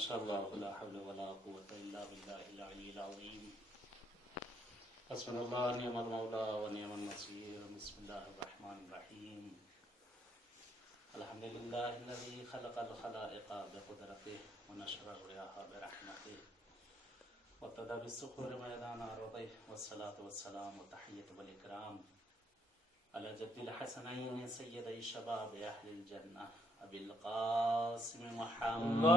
شاء اللہ لا حول ولا قوة الا باللہ العلی العظیم حسبنا اللہ نعم المولا ونعم النصیر بسم اللہ الرحمن الرحیم الحمد للہ الذی خلق الخلائق بقدرته ونشر الرياح برحمته وابتدى بالسحور میدان عرضه والصلاة والسلام وتحیۃ والاکرام على جد الحسنین سید شباب اہل الجنہ ابی القاسم محمد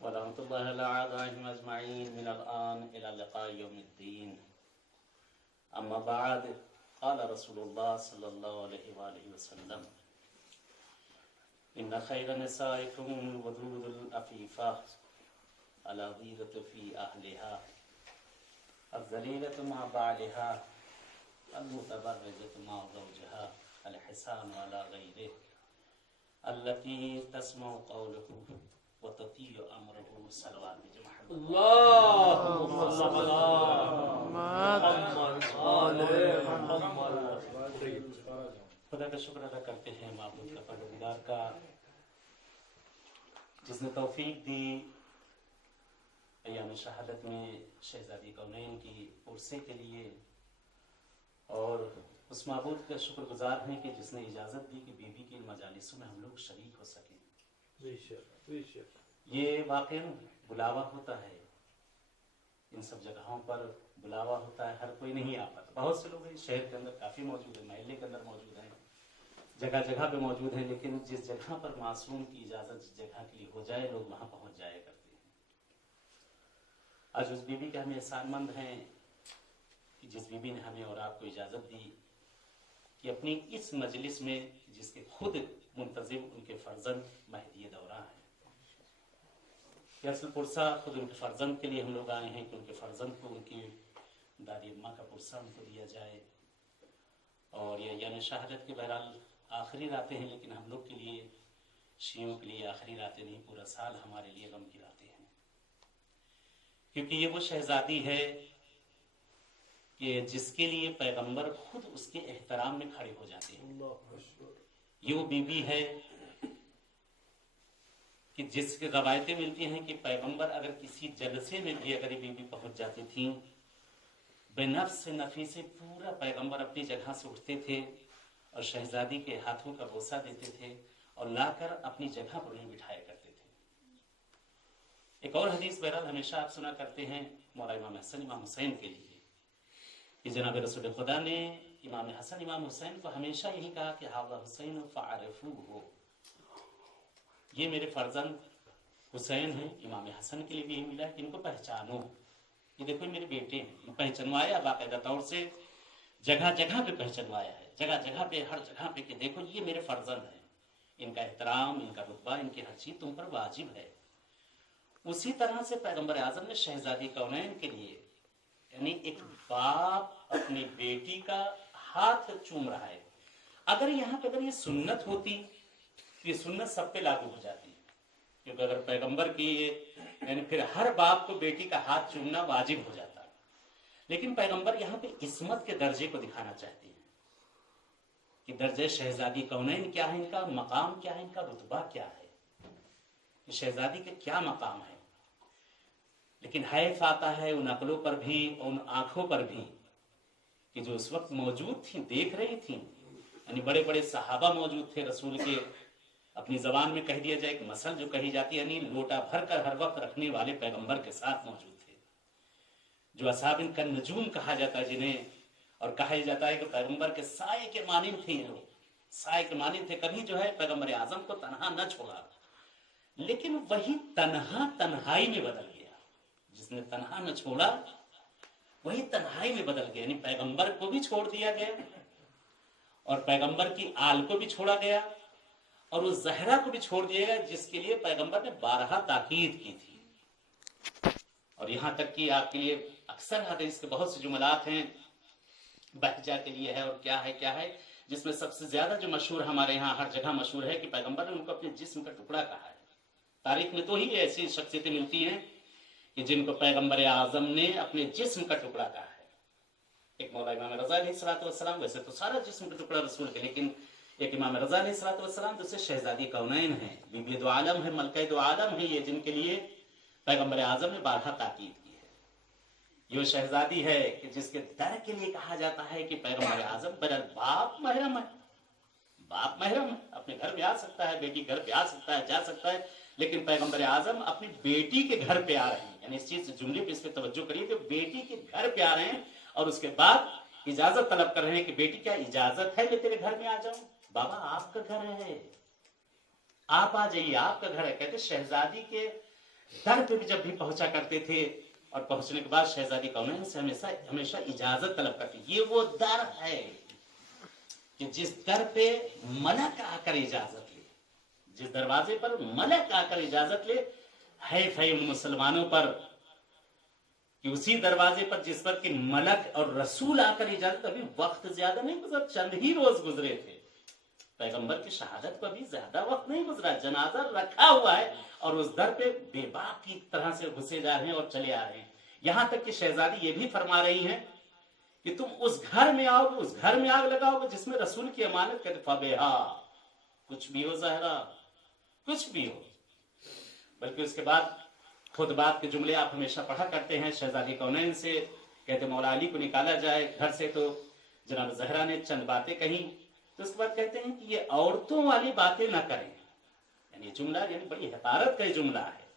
ورحمۃ اللہ علی اعدائهم اجمعین من الآن الى لقاء یوم الدین اما بعد قال رسول اللہ صلی اللہ علیہ وآلہ وسلم ان خیر نسائکم الودود العفیفہ العزیزة فی اہلها الذلیلة مع بعلها المتبرجة مع زوجها الحسان على غیره التي تسمع قوله وتطيع امره صلوات محمد اللهم صل على محمد. خدا کا شکر ادا کرتے ہیں معبود کا پروردگار کا جس نے توفیق دی ایام شہادت میں شہزادی کونین کی عرصے کے لیے، اور اس معبود کا شکر گزار ہیں کہ جس نے اجازت دی کہ بیوی کی مجالسوں میں ہم لوگ شریک ہو سکیں. یہ واقعاً بلاوا ہوتا ہے، ان سب جگہوں پر بلاوا ہوتا ہے، ہر کوئی نہیں آ پاتا. بہت سے لوگ شہر کے اندر کافی موجود ہیں، محلے کے اندر موجود ہیں، جگہ جگہ پہ موجود ہیں، لیکن جس جگہ پر معصوم کی اجازت جس جگہ کے لیے ہو جائے لوگ وہاں پہنچ جایا کرتے ہیں. آج اس بیوی کے ہم احسان مند ہیں کہ جس بیوی نے ہمیں اور آپ کو اجازت دی کہ اپنی اس مجلس میں، جس کے خود منتظم ان کے فرزند مہدی دورہ ہیں، کہ اصل پرسہ خود ان کے فرزند کے لیے ہم لوگ آئے ہیں کہ ان کے فرزند کو ان کی دادی اماں کا پرسہ ان کو دیا جائے. اور یہ یعنی شہادت کے بہرحال آخری راتیں ہیں، لیکن ہم لوگ کے لیے شیعوں کے لیے آخری راتیں نہیں، پورا سال ہمارے لیے غم کی راتیں ہیں، کیونکہ یہ وہ شہزادی ہے کہ جس کے لیے پیغمبر خود اس کے احترام میں کھڑے ہو جاتے ہیں. یہ وہ بیوی ہے کہ جس کے روایتیں ملتی ہیں کہ پیغمبر اگر کسی جلسے میں بھی اگر یہ بیوی پہنچ جاتی تھیں، بے نفس نفی سے پورا پیغمبر اپنی جگہ سے اٹھتے تھے اور شہزادی کے ہاتھوں کا بوسہ دیتے تھے اور لا کر اپنی جگہ پر انہیں بٹھایا کرتے تھے. ایک اور حدیث بہرحال ہمیشہ آپ سنا کرتے ہیں مولا امام حسن امام حسین کے لیے کہ جناب رسول خدا نے امام حسن امام حسین کو ہمیشہ یہی کہا کہ ھذا حسین فعرفوہ، یہ میرے فرزند حسین ہیں. امام حسن کے لیے بھی یہی ملا کہ ان کو پہچانو، یہ دیکھو میرے بیٹے ہیں. پہچنوایا باقاعدہ طور سے، جگہ جگہ پہ پہچنوایا ہے، جگہ جگہ پہ، ہر جگہ پہ کہ دیکھو یہ میرے فرزند ہیں، ان کا احترام، ان کا رتبہ، ان کی ہر چیز تم پر واجب ہے. اسی طرح سے پیغمبر اعظم نے شہزادی کونین کے لیے، یعنی ایک باپ اپنی بیٹی کا ہاتھ چوم رہا ہے. اگر یہاں پہ اگر یہ سنت ہوتی تو یہ سنت سب پہ لاگو ہو جاتی، کیونکہ اگر پیغمبر کی یعنی پھر ہر باپ کو بیٹی کا ہاتھ چومنا واجب ہو جاتا. لیکن پیغمبر یہاں پہ عصمت کے درجے کو دکھانا چاہتے ہیں کہ درجہ شہزادی کونین کیا ہے، ان کا مقام کیا ہے، ان کا رتبہ کیا ہے، شہزادی کے کیا مقام ہے. لیکن حیف آتا ہے ان عقلوں پر بھی، ان آنکھوں پر بھی کہ جو اس وقت موجود تھیں، دیکھ رہی تھیں، یعنی بڑے بڑے صحابہ موجود تھے رسول کے. اپنی زبان میں کہہ دیا جائے کہ مثل جو کہی جاتی ہے، یعنی لوٹا بھر کر ہر وقت رکھنے والے پیغمبر کے ساتھ موجود تھے، جو اصحاب کا نجوم کہا جاتا ہے جنہیں، اور کہا جاتا ہے کہ پیغمبر کے سائے کے مانند تھے. یہ لوگ سائے کے مانند تھے، کبھی جو ہے پیغمبر اعظم کو تنہا نہ چھوڑا. لیکن وہی تنہا تنہائی میں بدل گیا. جس نے تنہا نہ چھوڑا وہی تنہائی میں بدل گیا، یعنی پیغمبر کو بھی چھوڑ دیا گیا اور پیغمبر کی آل کو بھی چھوڑا گیا اور اس زہرا کو بھی چھوڑ دیا گیا جس کے لیے پیغمبر نے بارہا تاکید کی تھی. اور یہاں تک کہ آپ کے لیے اکثر حدیث کے بہت سے جملات ہیں، بہجہ کے لیے ہے اور کیا ہے، جس میں سب سے زیادہ جو مشہور ہمارے ہاں ہر جگہ مشہور ہے کہ پیغمبر نے ان کو اپنے جسم کا ٹکڑا کہا ہے. تاریخ میں تو ہی ایسی شخصیتیں ملتی ہیں کہ جن کو پیغمبر اعظم نے اپنے جسم کا ٹکڑا کہا ہے. एक मौला इमाम रज़ा अलैहिस्सलाम, वैसे तो सारा जिस्म का टुकड़ा रसूल के, लेकिन एक इमाम रज़ा अलैहिस्सलाम दूसरे शहजादी कौनैन है, बीबी दो आलम है, मलका दो आलम है, ये जिनके लिए पैगंबर आजम ने बारहा ताकीद की है। ये शहजादी है कि जिसके दर के लिए कहा जाता है कि पैगंबर आजम बरल बाप महरम है, बाप महरम है, अपने घर में आ सकता है, बेटी घर पे आ सकता है, जा सकता है, लेकिन पैगंबर आजम अपनी बेटी के घर पे आ रहे हैं, यानी इस चीज जुमले पे इस पे तवज्जो करिए कि बेटी के घर पे आ रहे हैं और उसके बाद इजाजत तलब कर रहे हैं कि बेटी क्या इजाजत है मैं तेरे घर में आ जाऊं? बाबा आपका घर है, आप आ जाइए, आपका घर है। कहते शहजादी के दर पे भी जब भी पहुंचा करते थे और पहुंचने के बाद शहजादी कौनैन से हमेशा हमेशा इजाजत तलब करती। ये वो दर है कि जिस दर पे मलक आकर इजाजत ले, जिस दरवाजे पर मलक आकर इजाजत ले, है उन मुसलमानों पर कि उसी दरवाजे पर जिस पर कि मलक और रसूल आकर इजाजत, अभी वक्त ज्यादा नहीं गुजरा, चंद ही रोज गुजरे थे, पैगंबर की शहादत पर भी ज्यादा वक्त नहीं गुजरा, जनाजा रखा हुआ है और उस दर पे बेबाक की तरह से घुसे जा रहे हैं और चले आ रहे हैं। यहां तक कि शहजादी ये भी फरमा रही हैं कि तुम उस घर में आओगे, उस घर में आग लगाओगे जिसमें रसूल की अमानत कहते फबेहा, कुछ भी हो ज़हरा, कुछ भी हो। बल्कि उसके बाद खुतबात के जुमले आप हमेशा पढ़ा करते हैं शहजादी कौनैन से, कहते मौला अली को निकाला जाए घर से तो जनाब ज़हरा ने चंद बातें कही, तो उसके बाद कहते हैं कि ये औरतों वाली बातें ना करें, यानी जुमला यानी बड़ी हकारत का जुमला है।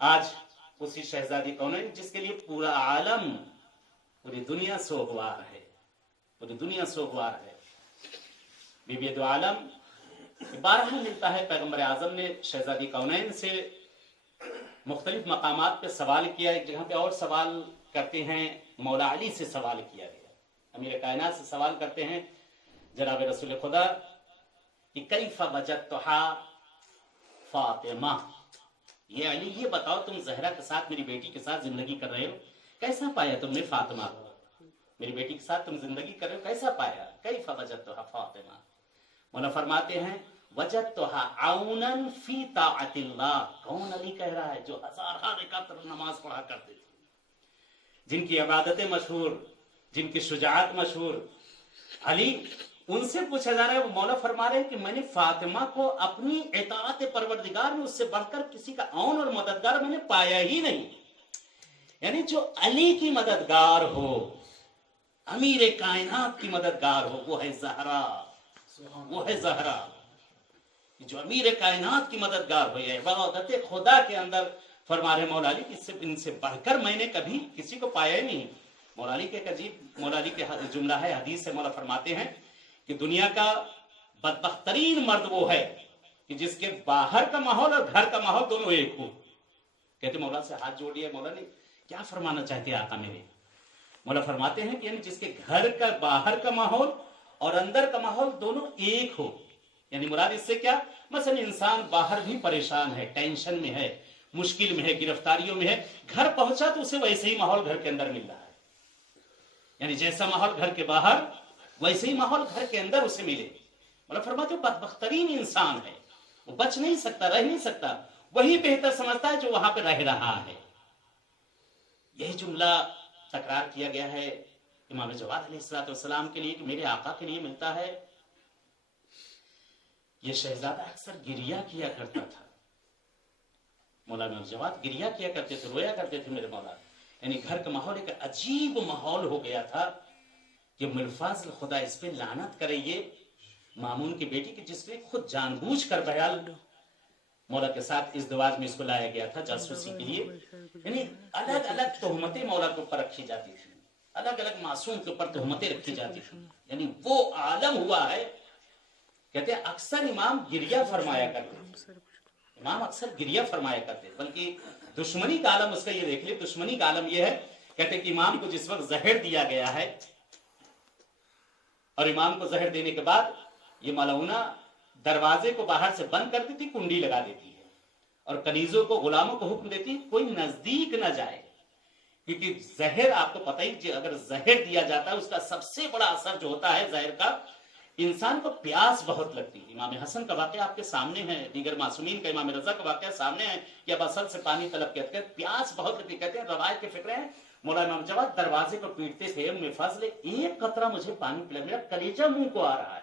आज उसी शहजादी कौनैन जिसके लिए पूरा आलम, पूरी दुनिया सोगवार है, पूरी दुनिया सोगवार है, बीबी दो आलम बारहा मिलता है। पैगंबर आजम ने शहजादी कौनैन से मुख्तलिफ मकामात पे सवाल किया, एक जगह पे और सवाल करते हैं, मौला अली से सवाल किया गया, अमीर कायनात से सवाल करते हैं जनाब रसूल खुदा कि कैफा वजदतहा फातिमा, ये अली ये बताओ तुम ज़हरा के साथ, मेरी बेटी के साथ जिंदगी कर रहे हो, कैसा पाया तुमने फातिमा को, मेरी बेटी के साथ तुम जिंदगी कर रहे हो, कैसा पाया? कैफा वजदतहा फातिमा, मौला फरमाते हैं वजदतहा औनन फी ताअतिल्लाह। कौन अली कह रहा है? जो हजार रकात नमाज पढ़ा करते थे, जिनकी इबादतें मशहूर, जिनकी शुजाअत मशहूर, अली उनसे पूछा जा रहा है। मौला फरमा रहे हैं कि मैंने फातिमा को अपनी इताअत परवरदिगार में उससे बढ़कर किसी का औन और मददगार मैंने पाया ही नहीं। यानी जो अली की मददगार हो, अमीर कायनात की मददगार हो, वो है ज़हरा, वो है ज़हरा। जो अमीर कायनात की मददगार हो, ये इबादत खुदा के अंदर फरमा रहे मौला अली कि इससे इनसे बढ़कर मैंने कभी किसी को पाया ही नहीं। मौला अली के अजीब, मौला अली के जुमला है, हदीस से मौला फरमाते हैं कि दुनिया का बदबख्तरीन मर्द वो है कि जिसके बाहर का माहौल और घर का माहौल दोनों एक हो। कहते मौला से हाथ जोड़ लिया, मौला ने क्या फरमाना चाहते हैं आका मेरे? मौला फरमाते हैं कि यानी जिसके घर का बाहर का माहौल और अंदर का माहौल दोनों एक हो। यानी मुराद इससे क्या, मसलन इंसान बाहर भी परेशान है, टेंशन में है, मुश्किल में है, गिरफ्तारियों में है, घर पहुंचा तो उसे वैसे ही माहौल घर के अंदर मिल रहा है। यानी जैसा माहौल घर के बाहर वैसे ही माहौल घर के अंदर उसे मिले। मतलब फरमाते बदबख्तरीन इंसान है, वो बच नहीं सकता, रह नहीं सकता, वही बेहतर समझता है जो वहां पे रह रहा है। यही जुमला तकरार किया गया है इमाम जवाद अलैहिस्सलाम के लिए कि मेरे आका के लिए मिलता है। ये शहजादा अक्सर गिरिया किया करता था, मौलाना जवाद गिरिया किया करते थे, रोया करते थे मेरे मौला। यानी घर का माहौल एक अजीब माहौल हो गया था कि मुल्फाज खुदा इस पे लानत करे ये मामून की बेटी की, जिसने खुद जानबूझ कर बयाल मौला के साथ इस दवाज में इसको लाया गया था जासूसी के लिए। यानी अलग अलग तोहमतें मौला के ऊपर रखी जाती थी, अलग अलग मासूम के ऊपर तोहमतें रखी जाती थी। यानी वो आलम हुआ है। कहते हैं अक्सर इमाम गिरिया फरमाया करते, इमाम अक्सर गिरिया फरमाया करते, बल्कि दुश्मनी का आलम उसका ये देख ले, दुश्मनी का आलम ये है। कहते कि इमाम को जिस वक्त जहर दिया गया है और इमाम को जहर देने के बाद ये मलऊना दरवाजे को बाहर से बंद कर देती, कुंडी लगा देती है और कनीजों को, गुलामों को हुक्म देती कोई नजदीक न जाए, क्योंकि जहर आपको पता ही, अगर जहर दिया जाता है उसका सबसे बड़ा असर जो होता है जहर का, इंसान को प्यास बहुत लगती है। इमाम हसन का वाकया आपके सामने है, दीगर मासूमीन का, इमाम रजा का वाकया सामने है कि अब असल से पानी तलब करते हैं, प्यास बहुत लगती। कहते हैं रवायत के फिक्र है मौला इमाम जवाद दरवाजे को पीटते थे, उम्मे फजल एक कतरा मुझे पानी पिला, मेरा कलेजा मुंह को आ रहा है,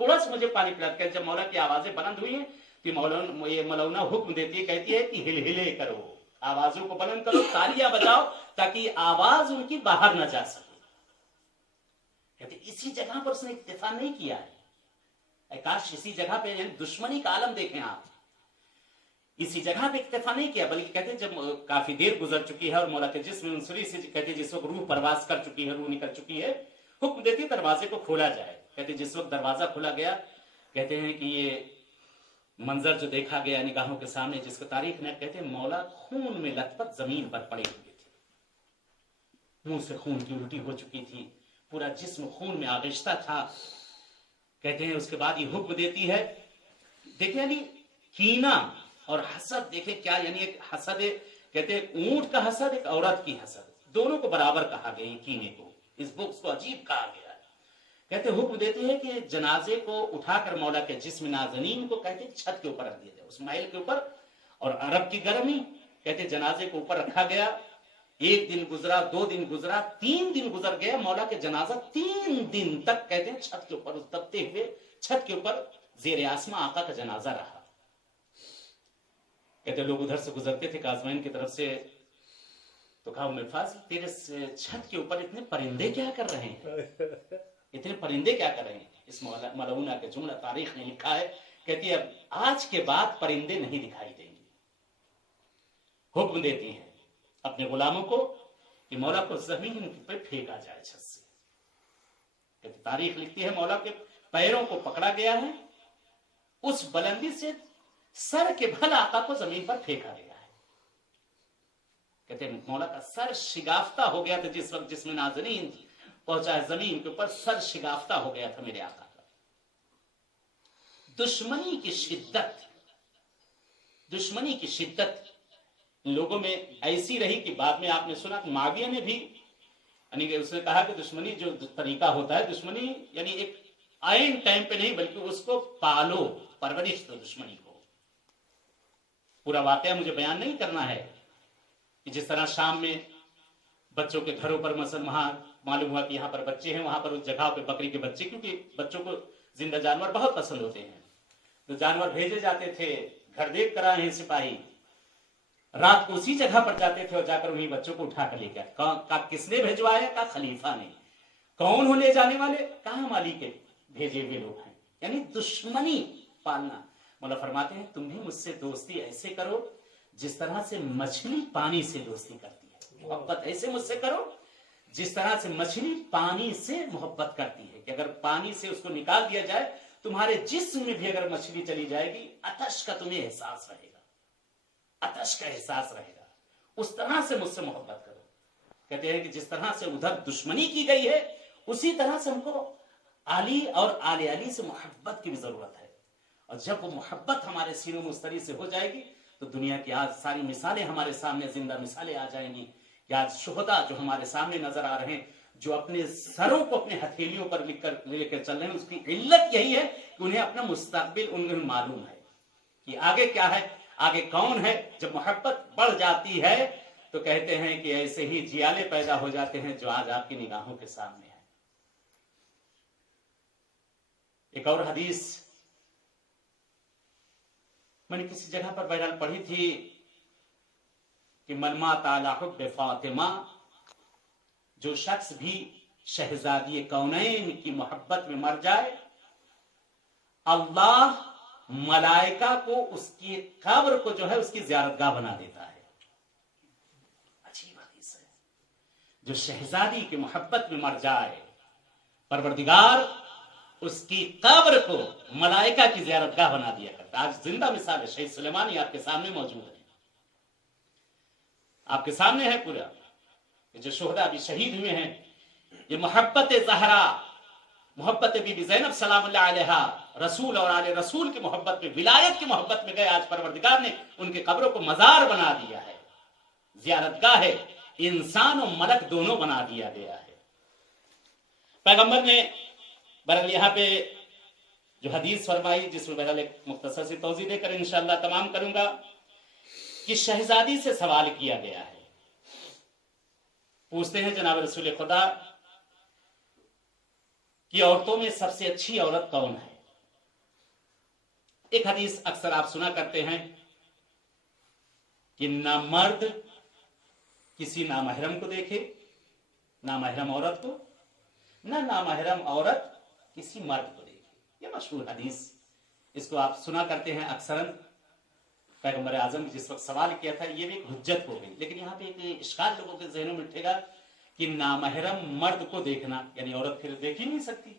थोड़ा सा मुझे पानी पिला। जब मौला की आवाजें बुलंद हुई हैं कि मौलाना हुक्म देती है, कहती है कि हिलहिले करो, आवाजों को बुलंद करो, तालियां बजाओ ताकि आवाज उनकी बाहर न जा सके। कहते इसी जगह पर उसने इत्तेफा नहीं किया है, काश इसी जगह पे दुश्मनी का आलम देखें आप, इसी जगह पे इत्तेफा नहीं किया, बल्कि कहते जब काफी देर गुजर चुकी है और मौला के जिस्म मुंसरी से कहते जिस वक्त रूह परवास कर चुकी है, रूह निकल चुकी है, हुक्म देती दरवाजे को खोला जाए। कहते जिस वक्त दरवाजा खोला गया, कहते हैं कि ये मंजर जो देखा गया निगाहों के सामने, जिसको तारीख ने कहते मौला खून में लथपथ जमीन पर पड़े हुए थे, मुंह से खून की उल्टी हो चुकी थी, पूरा जिस्म खून में आविश्ता था। कहते हैं उसके बाद ये हुक्म देती है, देखिए यानी कीना और हसद, देखे क्या यानी एक हसद, कहते हैं ऊंट का हसद, एक औरत की हसद, दोनों को बराबर कहा गया, कीने को, इस बुक्स को अजीब कहा गया। कहते हुक्म देती है कि जनाजे को उठाकर मौला के जिस्म नाज़नीन को कहते छत के ऊपर रख दिया जाए, उस महल के ऊपर। और अरब की गर्मी, कहते जनाजे को ऊपर रखा गया। एक दिन गुजरा, 2 दिन गुजरा, 3 दिन गुजर गया, मौला के जनाजा 3 दिन तक कहते हैं छत के ऊपर, उस दबते हुए छत के ऊपर जेर आसमां आका का जनाजा रहा। कहते लोग उधर से गुजरते थे काज़मीन की तरफ से, तो कहा उम्मे फाज़िल तेरे छत के ऊपर इतने परिंदे क्या कर रहे हैं, इतने परिंदे क्या कर रहे हैं। इस मलऊना के जुमला तारीख ने लिखा है, कहती है अब आज के बाद परिंदे नहीं दिखाई देंगे। हुक्म देती है अपने गुलामों को कि मौला को जमीन पे फेंका जाए छत से। कहती तारीख लिखती है मौला के पैरों को पकड़ा गया है, उस बुलंदी से सर के भल आका को जमीन पर फेंका गया है। कहते मौला का सर शिगाफ्ता हो गया था, जिस वक्त जिसमें नाज़रीन पहुंचा है जमीन के ऊपर, सर शिगाफ्ता हो गया था मेरे आका का। दुश्मनी की शिद्दत लोगों में ऐसी रही कि बाद में आपने सुना कि माविया ने भी, यानी कि उसने कहा कि दुश्मनी जो तरीका होता है, दुश्मनी यानी एक आइन टाइम पे नहीं, बल्कि उसको पालो, परवरिश दो दुश्मनी को। पूरा वाकया मुझे बयान नहीं करना है कि जिस तरह शाम में बच्चों के घरों पर मसलन वहां मालूम हुआ कि यहाँ पर बच्चे हैं, वहां पर उस जगह पे बकरी के बच्चे, क्योंकि बच्चों को जिंदा जानवर बहुत पसंद होते हैं, तो जानवर भेजे जाते थे। घर देख कर आए हैं सिपाही, रात को उसी जगह पर जाते थे और जाकर उन्हीं बच्चों को उठा कर ले गया। का किसने भेजवाया, का खलीफा ने। कौन हो ले जाने वाले, कहा मालिक के भेजे हुए लोग हैं। यानी दुश्मनी पालना। मौला फरमाते हैं तुम भी मुझसे दोस्ती ऐसे करो जिस तरह से मछली पानी से दोस्ती करती है, मोहब्बत ऐसे मुझसे करो जिस तरह से मछली पानी से मोहब्बत करती है, कि अगर पानी से उसको निकाल दिया जाए, तुम्हारे जिस्म में भी अगर मछली चली जाएगी, आतश का तुम्हें एहसास रहेगा, आतश का एहसास रहेगा। उस तरह से मुझसे मोहब्बत करो। कहते हैं कि जिस तरह से उधर दुश्मनी की गई है, उसी तरह से हमको अली और आले अली से मोहब्बत की भी जरूरत है। और जब वो मोहब्बत हमारे सीनों में उस तरह से हो जाएगी, तो दुनिया की आज सारी मिसालें हमारे सामने, जिंदा मिसालें आ जाएंगी कि आज शुहदा जो हमारे सामने नजर आ रहे हैं, जो अपने सरों को अपने हथेलियों पर लेकर चल रहे हैं, उसकी इल्लत यही है कि उन्हें अपना मुस्तकबिल उन्हें मालूम है कि आगे क्या है, आगे कौन है। जब मोहब्बत बढ़ जाती है तो कहते हैं कि ऐसे ही जियाले पैदा हो जाते हैं जो आज आपकी निगाहों के सामने है। एक और हदीस मैंने किसी जगह पर बहरहाल पढ़ी थी कि मनमा ताला हुब्ब फातिमा, जो शख्स भी शहजादी कौनैन की मोहब्बत में मर जाए, अल्लाह मलाइका को उसकी कब्र को जो है उसकी ज़ियारतगाह बना देता है। अजीब हदीस है। जो शहजादी की मोहब्बत में मर जाए, परवरदिगार उसकी कब्र को मलाइका की ज़ियारतगाह बना दिया करता। आज जिंदा मिसाल है, शहीद सुलेमानी आपके सामने मौजूद है, आपके सामने है पूरा। जो शोहदा भी शहीद हुए हैं, ये मोहब्बत ज़हरा, मोहब्बत बीबी ज़ैनब सलामुल्लाह अलैहा, रसूल और आले रसूल की मोहब्बत में, विलायत की मोहब्बत में गए। आज परवरदिगार ने उनके कब्रों को मजार बना दिया है, ज़ियारतगाह है, इंसान और मलक दोनों बना दिया गया है। पैगंबर ने बहरहाल यहाँ पे जो हदीस फरमाई, जिसमें बहरहाल एक मुख्तसर सी तौज़ीह देकर इंशाअल्लाह तमाम करूंगा, कि शहजादी से सवाल किया गया है पूछते हैं जनाब रसूल खुदा कि औरतों में सबसे अच्छी औरत कौन है। एक हदीस अक्सर आप सुना करते हैं कि ना मर्द किसी नामहरम को देखे, नामहरम औरत को, ना नामहरम औरत किसी मर्द को देखे। ये मशहूर हदीस, इसको आप सुना करते हैं अक्सरन। पैगंबर आजम जिस वक्त सवाल किया था ये भी एक हुज्जत हो गई, लेकिन यहाँ पे एक इश्काल लोगों के जहनों में उठेगा कि नामहरम मर्द को देखना, यानी औरत फिर देख ही नहीं सकती।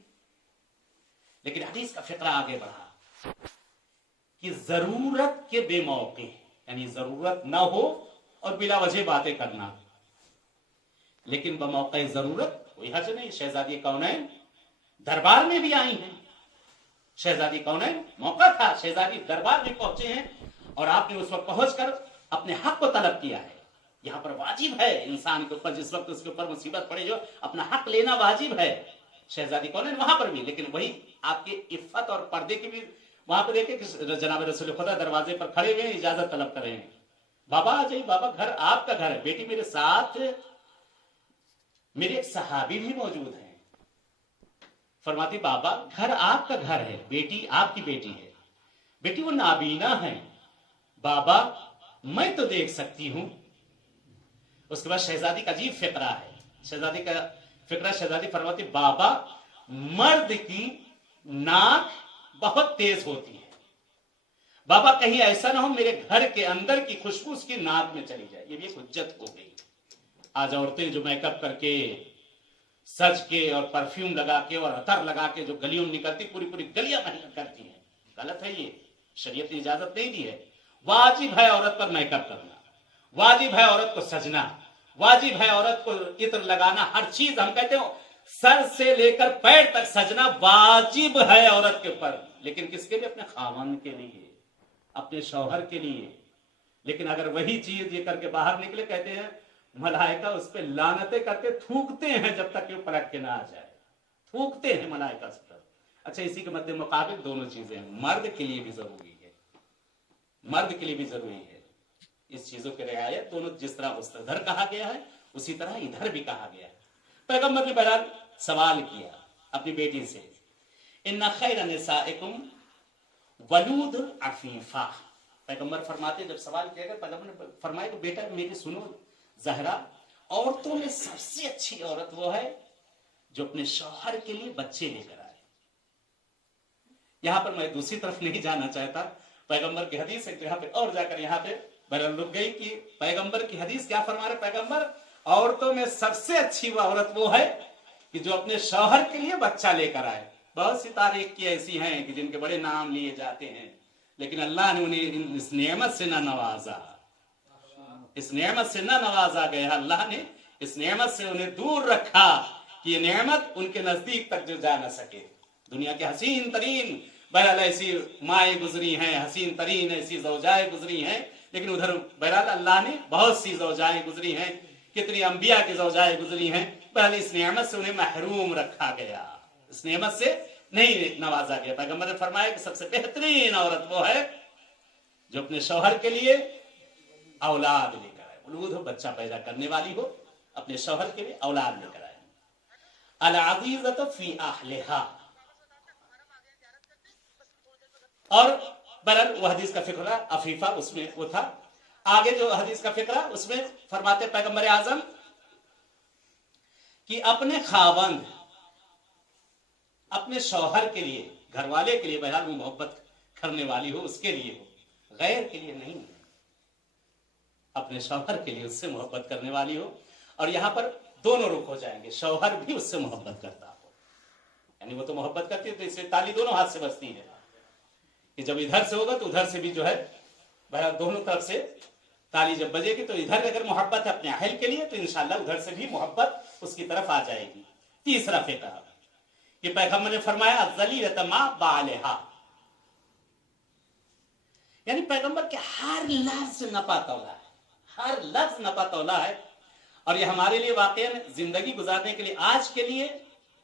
लेकिन हदीस का फिक्रा आगे बढ़ा कि जरूरत के बेमौके, यानी जरूरत ना हो और बिला वजह बातें करना, लेकिन बमौके जरूरत कोई हर्ज नहीं। शहजादी कौनैन दरबार में भी आई हैं, शहजादी कौनैन मौका था, शहजादी दरबार में पहुंचे हैं और आपने उस वक्त पहुंचकर अपने हक को तलब किया है। यहां पर वाजिब है इंसान के ऊपर, जिस वक्त उसके ऊपर मुसीबत पड़े जो अपना हक लेना वाजिब है। शहजादी कौनैन वहां पर भी, लेकिन वही आपके इफ्फत और पर्दे की भी वहां पर देखे कि जनाब रसूल खुदा दरवाजे पर खड़े हुए इजाजत तलब कर रहे हैं। बाबा आ जाइए, बाबा घर आपका घर है। बेटी मेरे साथ, मेरे एक सहाबी भी मौजूद हैं। फरमाती बाबा घर आपका घर है, बेटी आपकी बेटी है। बेटी वो नाबीना है, बाबा मैं तो देख सकती हूं। उसके बाद शहजादी का अजीब फिक्रा है, शहजादी का फिक्रा, शहजादी फरमाती बाबा मर्द की नाक बहुत तेज होती है, बाबा कहीं ऐसा ना हो मेरे घर के अंदर की खुशबू उसकी नाक में चली जाए। ये भी एक हुज्जत हो गई। आज औरतें जो मेकअप करके, सज के और परफ्यूम लगा के और अतर लगा के जो गलियों में निकलती, पूरी पूरी गलियां मेहनत करती हैं, गलत है ये, शरीयत ने इजाजत नहीं दी है। वाजिब है औरत पर मेकअप करना, वाजिब है औरत को सजना, वाजिब है औरत को इत्र लगाना, हर चीज हम कहते हो सर से लेकर पैर तक सजना वाजिब है औरत के ऊपर। लेकिन किसके लिए? अपने खावन के लिए, अपने शौहर के लिए। लेकिन अगर वही चीज ये करके बाहर निकले, कहते हैं मलाइका उस पर लानतें करके थूकते हैं जब तक कि वो पलट के ना आ जाए, थूकते हैं मलाइका उस पर। अच्छा, इसी के मध्य मुकाबिल दोनों चीजें मर्द के लिए भी जरूरी है, मर्द के लिए भी जरूरी है इस चीजों की रियायत। दोनों जिस तरह उधर कहा गया है उसी तरह इधर भी कहा गया है। पैगंबर ने बहरहाल सवाल किया अपनी बेटी से, इन्ना खैर निसाइकुम वलूद अफीफा। पैगंबर फरमाते, जब सवाल किया गया पैगंबर ने फरमाया कि बेटा मेरी सुनो जहरा, औरतों में सबसे अच्छी औरत वो है जो अपने शौहर के लिए बच्चे लेकर आए। यहां पर मैं दूसरी तरफ नहीं जाना चाहता, पैगंबर की हदीस एक जगह पे और जाकर यहां पे बहरहाल रुक गई कि पैगंबर की हदीस क्या फरमा रहे पैगंबर, औरतों में सबसे अच्छी वो औरत वो है कि जो अपने शौहर के लिए बच्चा लेकर आए। बहुत सी तारीख की ऐसी हैं कि जिनके बड़े नाम लिए जाते हैं, लेकिन अल्लाह ने उन्हें इस नेमत से ना नवाजा, इस नेमत से ना नवाजा गया। अल्लाह ने इस नेमत से उन्हें दूर रखा कि ये नेमत उनके नजदीक तक जो जा न सके। दुनिया के हसीन तरीन बहरहाल ऐसी माएँ गुजरी हैं, हसीन तरीन ऐसी ज़ौजाएं गुजरी हैं, लेकिन उधर बहरहाल अल्लाह ने बहुत सी ज़ौजाएं गुजरी हैं, कितनी अंबिया की ज़ौजाएं गुजरी हैं। बहरहाल इस नेमत से उन्हें महरूम रखा गया, इस नेमत से नहीं नवाजा गया। पैगंबर ने फरमाया कि सबसे बेहतरीन औरत वो है जो अपने शौहर के लिए औलाद लेकर आए, उलूद हो, बच्चा पैदा करने वाली हो, अपने शौहर के लिए औलाद लेकर आए। अल अज़ीज़तु फी अहलिहा। और बहरहाल वो हदीस का फिक्रा अफीफा उसमें वो था। आगे जो हदीस का फिक्रा उसमें फरमाते पैगंबर आजम कि अपने खावंद, अपने शौहर के लिए, घर वाले के लिए बहरहाल वो मोहब्बत करने वाली हो, उसके लिए हो, गैर के लिए नहीं, अपने शौहर के लिए उससे मोहब्बत करने वाली हो। और यहां पर दोनों रुख हो जाएंगे, शौहर भी उससे मोहब्बत करता हो, यानी वो तो मोहब्बत करती है तो इससे ताली दोनों हाथ से बजती है कि जब इधर से होगा तो उधर से भी जो है बहरहाल दोनों तरफ से ताली जब बजेगी तो इधर अगर मोहब्बत है अपने अहल के लिए तो इंशाल्लाह उधर से भी मोहब्बत उसकी तरफ आ जाएगी। तीसरा फिक्रा कि पैगंबर ने फरमाया अज़लीलतमा बालेहा, यानी पैगंबर के हर लफ्ज नपातौला है, हर लफ्ज नपातौला है। और ये हमारे लिए वाकई जिंदगी गुजारने के लिए, आज के लिए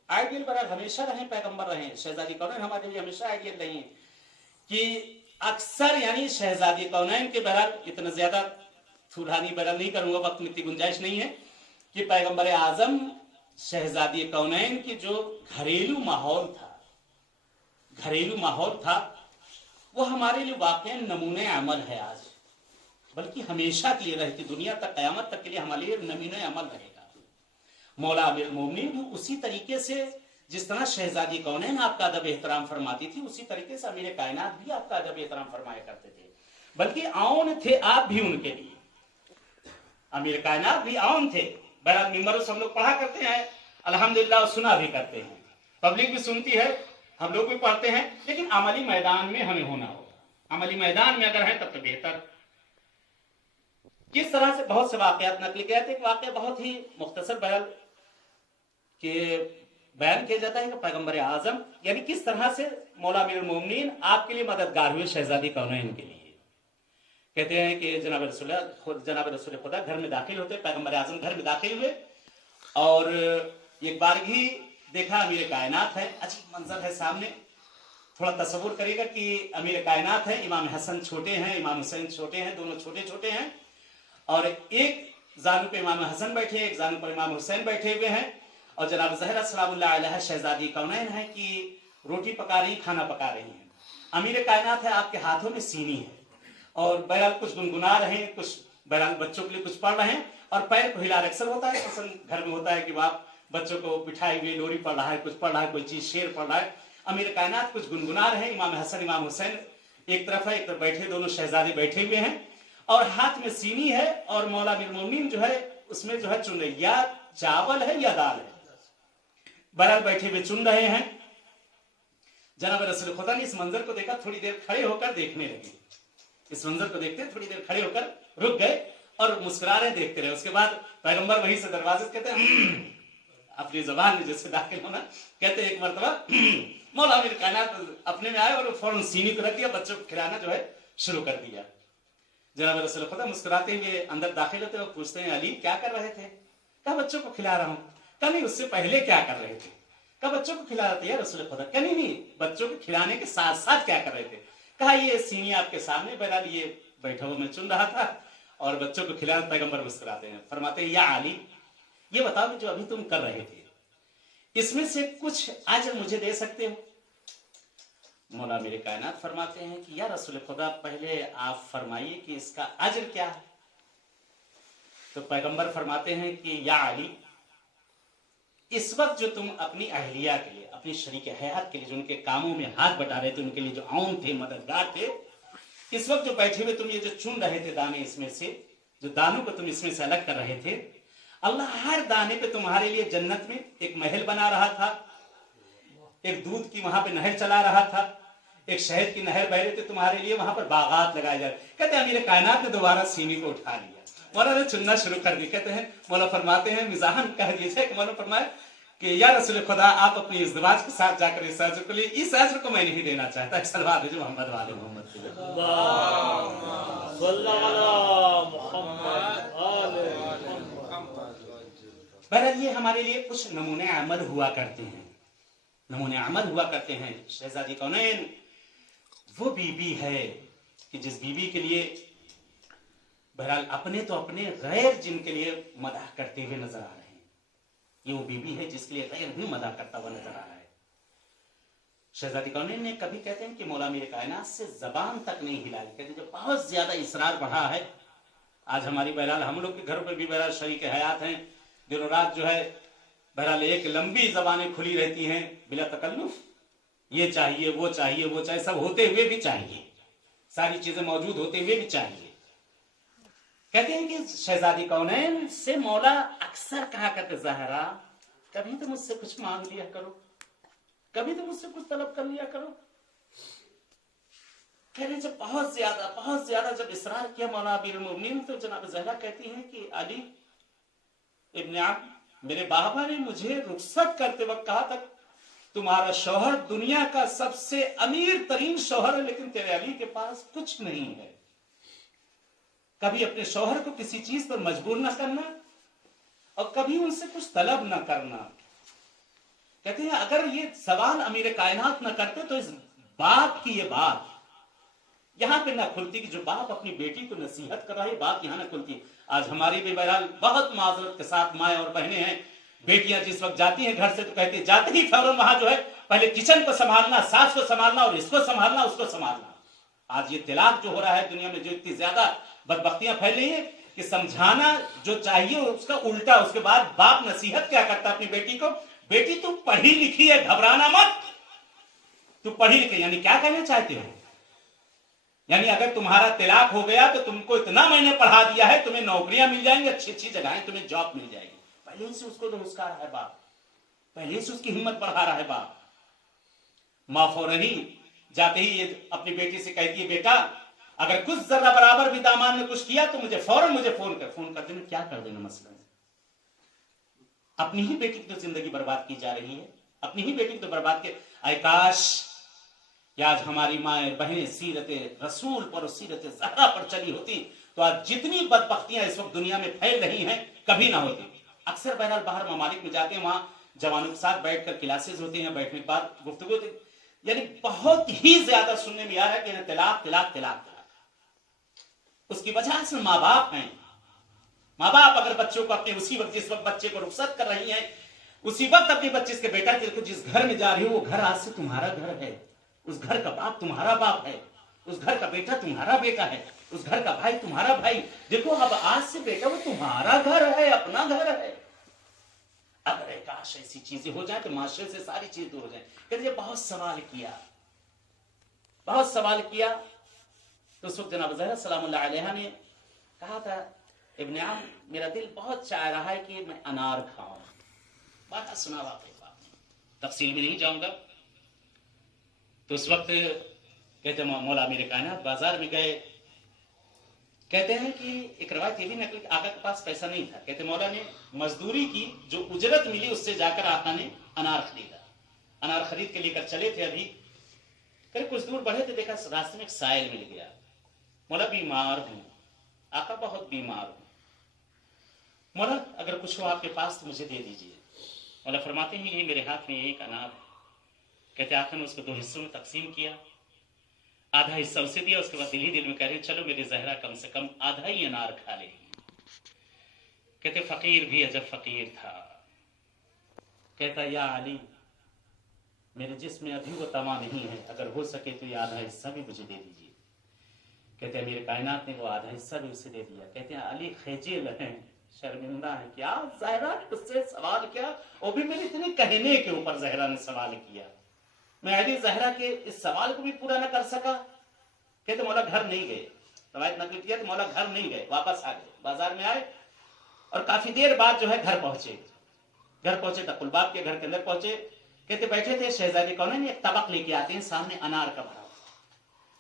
आइडियल बराबर हमेशा रहे, पैगंबर रहे, शहजादी कौनैन हमारे लिए हमेशा आइडियल रही है कि अक्सर यानी शहजादी कौनैन के बहरहाल इतना ज्यादा थुड़ानी बहरहाल नहीं करूंगा, वक्त में इतनी गुंजाइश नहीं है कि पैगंबर आजम शहजादी कौनैन की जो घरेलू माहौल था वो हमारे लिए वाकई नमूने अमल है आज, बल्कि हमेशा के लिए रहती, दुनिया तक, कयामत तक के लिए हमारे लिए नमूने अमल रहेगा। मौला अमीरुल मोमिनीन भी उसी तरीके से, जिस तरह शहजादी कौनैन आपका अदब एहतराम फरमाती थी, उसी तरीके से अमीर कायनात भी आपका अदब एहतराम फरमाया करते थे, बल्कि आउन थे आप भी उनके लिए। अमीर कायनात भी आउन थे। बहरहाल मिंबर से हम लोग पढ़ा करते हैं, अल्हम्दुलिल्लाह, सुना भी करते हैं, पब्लिक भी सुनती है, हम लोग भी पढ़ते हैं, लेकिन अमली मैदान में हमें होना होगा। अमली मैदान में अगर है तब तो बेहतर। किस तरह से बहुत से वाकयात नकल किए थे। एक वाकया बहुत ही मुख्तसर बयान किया जाता है कि पैगंबर आजम यानी किस तरह से मौला अमीरुल मोमिनीन आपके लिए मददगार हुए शहजादी कौनैन के लिए। कहते हैं कि जनाब रसूल खुदा घर में दाखिल होते, पैगंबर आजम घर में दाखिल हुए और एक बार ही देखा अमीर कायनात है। अजीब मंजर है सामने, थोड़ा तस्वुर करिएगा कि अमीर कायनात है, इमाम हसन छोटे हैं, इमाम हुसैन छोटे हैं, दोनों छोटे छोटे हैं, और एक जानू पे इमाम हसन बैठे, एक जानू पर इमाम हुसैन बैठे हुए हैं, और जनाब ज़हरा सलामुल्लाह अलैहा शहजादी कौनैन है कि रोटी पका रही, खाना पका रही हैं। अमीर कायनात है, आपके हाथों में सीनी है, और बहरहाल कुछ गुनगुना रहे हैं, कुछ बहरहाल बच्चों के लिए कुछ पढ़ रहे हैं, और पैर को हिला रहे। अक्सर होता है, पसंद घर में होता है कि बाप बच्चों को बिठाए हुए लोरी पढ़ रहा है, कुछ पढ़ रहा है, कोई चीज शेर पढ़ रहा है। अमीर कायनात कुछ गुनगुना रहे हैं, इमाम हसन इमाम हुसैन एक तरफ है, एक तरफ बैठे, दोनों शहजादे बैठे हुए हैं, और हाथ में सीनी है, और मौला अमीरुल मोमिनीन जो है उसमें जो है चुन रही, या चावल है या दाल है, बहरहाल बैठे हुए चुन रहे हैं। जनाब रसूल खुदा ने इस मंजर को देखा, थोड़ी देर खड़े होकर देखने लगे। इस मंजर को देखते थोड़ी देर खड़े होकर रुक गए और मुस्कुरा रहे, देखते रहे। उसके बाद पैगंबर वहीं से दरवाजे से कहते हैं अपनी जबान में जैसे दाखिल होना, कहते एक मरतबा मौला अमीर कायनात अपने में आए और फौरन सीनी को रख दिया, बच्चों को खिलाना जो है शुरू कर दिया। जनाब रसूल खुदा मुस्कुराते हुए अंदर दाखिल होते और पूछते हैं, अली क्या कर रहे थे? कहा बच्चों को खिला रहा हूँ। कहा नहीं, उससे पहले क्या कर रहे थे? कहा बच्चों को खिला रहे थे या रसूल खुदा? कहा नहीं, बच्चों को खिलाने के साथ साथ क्या कर रहे थे? कहा ये सीनी आपके सामने, बहरहाल ये बैठा हुआ मैं चुन रहा था और बच्चों को खिलाना। पैगंबर मुस्कुराते हैं, फरमाते हैं, या अली ये बताओ कि जो अभी तुम कर रहे थे इसमें से कुछ अजर मुझे दे सकते हो? मौला मेरे कायनात फरमाते हैं कि या रसूल खुदा पहले आप फरमाइए कि इसका अजर क्या है। तो पैगंबर फरमाते हैं कि या अली, इस वक्त जो तुम अपनी अहलिया के लिए, अपनी शरीक हयात के लिए जो उनके कामों में हाथ बटा रहे थे, उनके लिए जो आउन थे, मददगार थे, इस वक्त जो बैठे हुए तुम ये जो चुन रहे थे दाने, इसमें से जो दानों को तुम इसमें से अलग कर रहे थे, अल्लाह हर दाने पे तुम्हारे लिए जन्नत में एक महल बना रहा था, एक दूध की वहां पे नहर चला रहा था, एक शहद की नहर बह रही थी, तुम्हारे लिए वहां पर बागात लगाए जा रहे। कहते हैं अमीर कायनात ने दोबारा सीनी को उठा लिया, मौला ने चुनना शुरू कर दिया। कहते हैं मौला फरमाते हैं, मिजाहन कह दीजिए कि मौला फरमाए कि या रसूल खुदा आप अपनी इज़्दिवाज के साथ जाकर इस अजर को लिए, इस अजर को मैं नहीं देना चाहता। सलवात भेजो मोहम्मद वाले मोहम्मद। बहरहाल ये हमारे लिए कुछ नमूने अमल हुआ करते हैं, नमूने अमल हुआ करते हैं। शहजादी कौनैन वो बीबी है कि जिस बीबी के लिए बहरहाल अपने तो अपने गैर जिनके लिए मदह करते हुए नजर आ रहे हैं, ये वो बीबी है जिसके लिए गैर भी मदह करता हुआ नजर आ रहा है। शहजादी कौनैन ने कभी कहते हैं कि मौला मेरे कायनात से जबान तक नहीं हिलाई। कहते जब बहुत ज्यादा इसरार बढ़ा है, आज हमारी बहरहाल हम लोग के घरों पर भी बहरहाल शरीक हयात हैं, दिनों रात जो है बहरहाल एक लंबी जबानें खुली रहती हैं बिला तकल्लुफ, ये चाहिए वो चाहिए वो चाहिए, सब होते हुए भी चाहिए, सारी चीजें मौजूद होते हुए भी चाहिए। कहते हैं कि शहजादी कौनैन से मौला अक्सर कहा करते, ज़हरा कभी तो मुझसे कुछ मांग लिया करो, कभी तो मुझसे कुछ तलब कर लिया करो। कह रहे जब बहुत ज्यादा जब इसरार किया मौला अमीरुल मोमिनीन, तो जनाब ज़हरा कहती हैं कि अली इब्न अब्द, मेरे बाबा ने मुझे रुखसत करते वक्त कहा था तुम्हारा शौहर दुनिया का सबसे अमीर तरीन शौहर है, लेकिन तेरे अली के पास कुछ नहीं है। कभी अपने शौहर को किसी चीज पर मजबूर न करना और कभी उनसे कुछ तलब न करना। कहते हैं अगर ये सवाल अमीर कायनात न करते तो इस बाप की ये बात यहाँ पे ना खुलती कि जो बाप अपनी बेटी को नसीहत कर रहा है, बात यहाँ ना खुलती। आज हमारी भी बहरहाल बहुत माजरत के साथ माएँ और बहनें हैं, बेटियां जिस वक्त जाती हैं घर से तो कहती जाते ही फौरन वहां जो है पहले किचन को संभालना, सास को संभालना और इसको संभालना, उसको संभालना। आज ये तिलाक जो हो रहा है दुनिया में, जो इतनी ज्यादा बदबख्तियां फैल रही है कि समझाना जो चाहिए उसका उल्टा। उसके बाद बाप नसीहत क्या करता है अपनी बेटी को, बेटी तू पढ़ी लिखी है, घबराना मत, तू पढ़ी लिखी। यानी क्या कहना चाहते हो? यानी अगर तुम्हारा तिलाक हो गया तो तुमको इतना मैंने पढ़ा दिया है, तुम्हें नौकरियां मिल जाएंगी, अच्छी अच्छी जगहें, तुम्हें जॉब मिल जाएगी। पहले से उसको तो उसका रहा है बाप, पहले से उसकी हिम्मत बढ़ा रहा है बाप। माँ फौरन जाते ही ये अपनी बेटी से कहती है, बेटा अगर कुछ जरा बराबर भी दामाद ने कुछ किया तो मुझे फोन कर देना। क्या कर देना मसला? अपनी ही बेटी की तो जिंदगी बर्बाद की जा रही है, अपनी ही बेटी की तो बर्बाद के। काश या आज हमारी माए बहनें सीरत रसूल पर और सीरत ज़हरा पर चली होती तो आज जितनी बदबख्तियां इस वक्त दुनिया में फैल रही हैं कभी ना होती। अक्सर बहरहाल बाहर ममालिक में जाते हैं, वहां जवानों के साथ बैठकर क्लासेस होती हैं, बैठने के बाद गुफ्तगू होती, यानी बहुत ही ज्यादा सुनने में आ रहा है कि तलाक तलाक तलाक तलाक। उसकी वजह से माँ बाप हैं। माँ बाप अगर बच्चों को अपने उसी वक्त, जिस वक्त बच्चे को रुखसत कर रही हैं, उसी वक्त अपने बच्चे के बेटा के जिस घर में जा रही हो वो घर आज से तुम्हारा घर है, उस घर का बाप तुम्हारा बाप है, उस घर का बेटा तुम्हारा बेटा है, उस घर का भाई तुम्हारा भाई। देखो अब आज से बेटा वो तुम्हारा घर है, अपना घर है। अगर काश ऐसी चीजें हो जाए तो माशरे से सारी चीज दूर हो जाए। कहते बहुत सवाल किया तो उस वक्त जनाब ज़हरा सलामुल्लाह अलैहा ने कहा था, इब्ने आम मेरा दिल बहुत चाह रहा है कि मैं अनार खाऊं। बात सुना वाकई, तफसील में नहीं जाऊंगा। तो उस वक्त कहते मौला मेरे कायनात बाजार में गए। कहते हैं कि एक रवायत ये भी नकल, आका के पास पैसा नहीं था। कहते मौला ने मजदूरी की, जो उजरत मिली उससे जाकर आका ने अनार खरीदा। अनार खरीद के लेकर चले थे, अभी करीब कुछ दूर बढ़े थे, देखा रास्ते में एक साइल मिल गया। मौला बीमार हूं, आका बहुत बीमार हूं, मौला अगर कुछ हो आपके पास तो मुझे दे दीजिए। मौला फरमाते हैं ये मेरे हाथ में एक अनार। कहते आका ने उसको 2 हिस्सों में तकसीम किया, आधा हिस्सा उसे दिया, उसके बाद दिल ही दिल में कह रहे चलो मेरे ज़हरा कम से कम आधा ही अनार खा लेगी। कहते फकीर भी अजब फकीर था। कहता या अली मेरे जिस्म में अभी वो तमा नहीं है, अगर हो सके तो ये आधा हिस्सा भी मुझे दे दीजिए। कहते मेरे कायनात ने वो आधा हिस्सा भी उसे दे दिया। कहते हैं अली खजील है, शर्मिंदा है, क्या ज़हरा ने उससे सवाल किया, वो भी मेरे इतने कहने के ऊपर ज़हरा ने सवाल किया, मैं अली ज़हरा के इस सवाल को भी पूरा न कर सका। कहते मौला घर नहीं गए, रवायत नकल किया तो मौला घर नहीं गए, वापस आ गए, बाजार में आए और काफी देर बाद जो है घर पहुंचे तकुलबाब के घर के अंदर पहुंचे। कहते बैठे थे, शहजादी कौन ने एक तबक लेके आते हैं, सामने अनार का भरा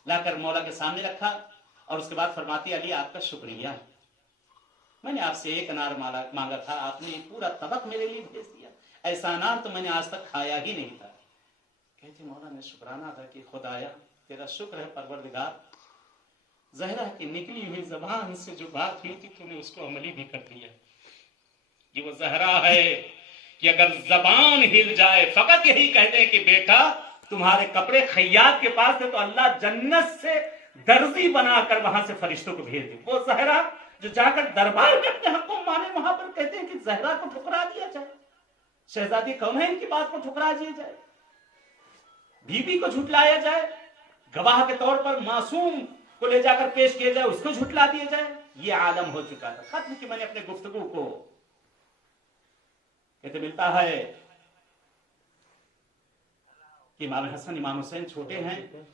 लाकर मौला के सामने रखा और उसके बाद फरमाती अली आपका शुक्रिया, मैंने आपसे एक अनार मांगा था, आपने पूरा तबक मेरे लिए भेज दिया, ऐसा अनार तो मैंने आज तक खाया ही नहीं था। कहते मौला ने शुक्राना अदा कि खुदाया तेरा शुक्र है परवरदिगार, ज़हरा की निकली हुई ज़बान से जो बात हुई थी तूने उसको अमली भी कर दिया। ये वो ज़हरा है कि अगर ज़बान हिल जाए, फकत यही कहते हैं कि बेटा तुम्हारे कपड़े खैयात के पास थे तो अल्लाह जन्नत से दर्जी बनाकर वहां से फरिश्तों को भेज दे। वो ज़हरा जो जाकर दरबार में अपने हक़ को माने, वहां पर कहते हैं कि ज़हरा को ठुकरा दिया जाए, शहजादी कौन है इनकी बात को ठुकरा दिया जाए, बीबी को झुटलाया जाए, गवाह के तौर पर मासूम को ले जाकर पेश किया जाए, उसको झुटला दिया जाए। ये आलम हो चुका था। खत्म की मैंने अपने गुफ्तगू को। कहते मिलता है कि इमाम हसन इमाम हुसैन छोटे हैं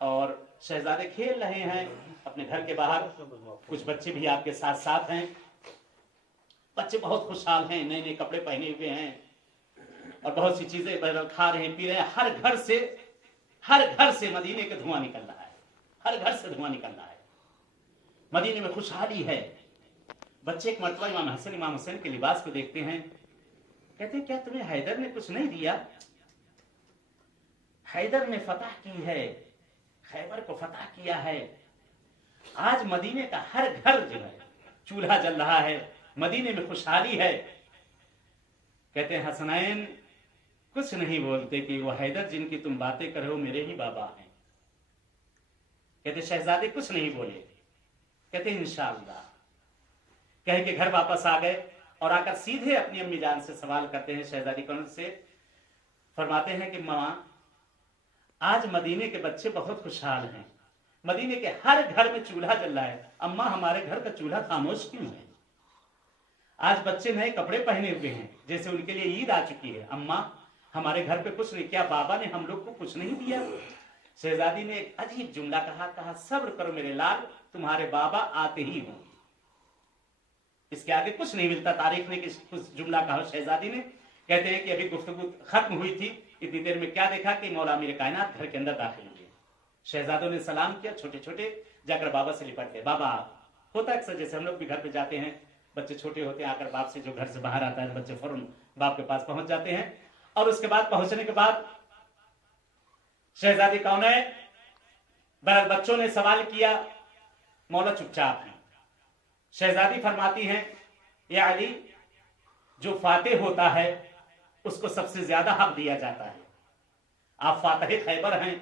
और शहजादे खेल रहे हैं अपने घर के बाहर, कुछ बच्चे भी आपके साथ साथ हैं। बच्चे बहुत खुशहाल हैं, नए नए कपड़े पहने हुए हैं और बहुत सी चीजें खा रहे हैं, पी रहे हैं। हर घर से मदीने का धुआं निकल रहा है, हर घर से धुआं निकल रहा है, मदीने में खुशहाली है। बच्चे एक मर्तबा इमाम हसन इमाम हुसैन के लिबास को देखते हैं, कहते हैं क्या तुम्हें हैदर ने कुछ नहीं दिया? हैदर ने फतह की है, खैबर को फतह किया है, आज मदीने का हर घर जो है चूल्हा जल रहा है, मदीने में खुशहाली है। कहते हैं हसनैन कुछ नहीं बोलते कि वो हैदर जिनकी तुम बातें कर रहे हो मेरे ही बाबा हैं। कहते शहजादे कुछ नहीं बोले, कहते इंशाअल्लाह कह के घर वापस आ गए और आकर सीधे अपनी अम्मी जान से सवाल करते हैं शहजादी कौन से, फरमाते हैं कि मां आज मदीने के बच्चे बहुत खुशहाल हैं, मदीने के हर घर में चूल्हा जल रहा है, अम्मा हमारे घर का चूल्हा खामोश क्यों है? आज बच्चे नए कपड़े पहने हुए हैं जैसे उनके लिए ईद आ चुकी है, अम्मा हमारे घर पे कुछ नहीं, क्या बाबा ने हम लोग को कुछ नहीं दिया? शहजादी ने एक अजीब जुमला कहा सब्र करो मेरे लाल, तुम्हारे बाबा आते ही होंगे। इसके आगे कुछ नहीं मिलता तारीख ने कि कुछ जुमला कहा शहजादी ने। कहते हैं कि अभी गुफ्तगू खत्म हुई थी, इतनी देर में क्या देखा कि मौला अमीर कायनात घर के अंदर दाखिल हुए। शहजादों ने सलाम किया, छोटे छोटे जाकर बाबा से लिपट गए। बाबा होता है अक्सर, जैसे हम लोग भी घर पे जाते हैं, बच्चे छोटे होते हैं, आकर बाप से जो घर से बाहर आता है बच्चे फौरन बाप के पास पहुंच जाते हैं। और उसके बाद पहुंचने के बाद शहजादी कौन है, बच्चों ने सवाल किया, मौला चुपचाप है। शहजादी फरमाती हैं या अली जो फातेह होता है उसको सबसे ज्यादा हक दिया जाता है, आप फातेह खैबर हैं,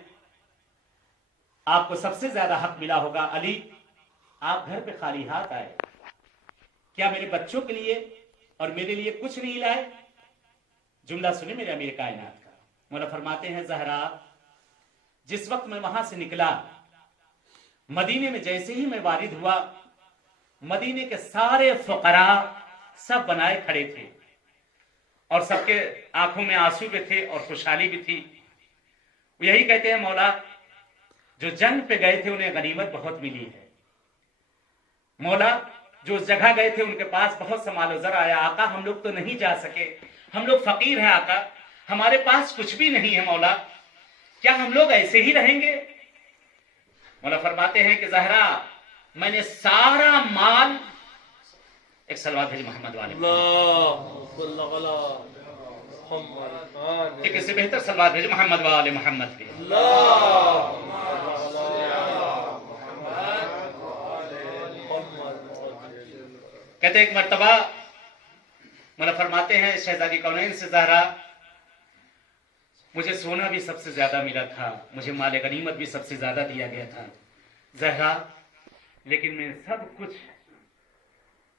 आपको सबसे ज्यादा हक मिला होगा। अली आप घर पे खाली हाथ आए, क्या मेरे बच्चों के लिए और मेरे लिए कुछ नहीं लाए? जुमला सुने मेरे अमीर कायनात का। मौला फरमाते हैं ज़हरा जिस वक्त मैं वहां से निकला, मदीने में जैसे ही मैं वारिद हुआ, मदीने के सारे फुकरा सब बनाए खड़े थे और सबके आंखों में आंसू भी थे और खुशहाली भी थी। यही कहते हैं मौला जो जंग पे गए थे उन्हें गनीमत बहुत मिली है, मौला जो उस जगह गए थे उनके पास बहुत सा मालो ज़र आया, आका हम लोग तो नहीं जा सके, हम लोग फकीर हैं आका, हमारे पास कुछ भी नहीं है मौला, क्या हम लोग ऐसे ही रहेंगे? मौला फरमाते हैं कि ज़हरा मैंने सारा माल, एक सलवात भेज मोहम्मद वाले, एक इससे बेहतर सलवात भेज मोहम्मद वाले मोहम्मद पे। कहते एक मर्तबा मौला फरमाते हैं शहजादी कौनैन से ज़हरा मुझे सोना भी सबसे ज्यादा मिला था, मुझे माल गनीमत भी सबसे ज्यादा दिया गया था ज़हरा, लेकिन मैं सब कुछ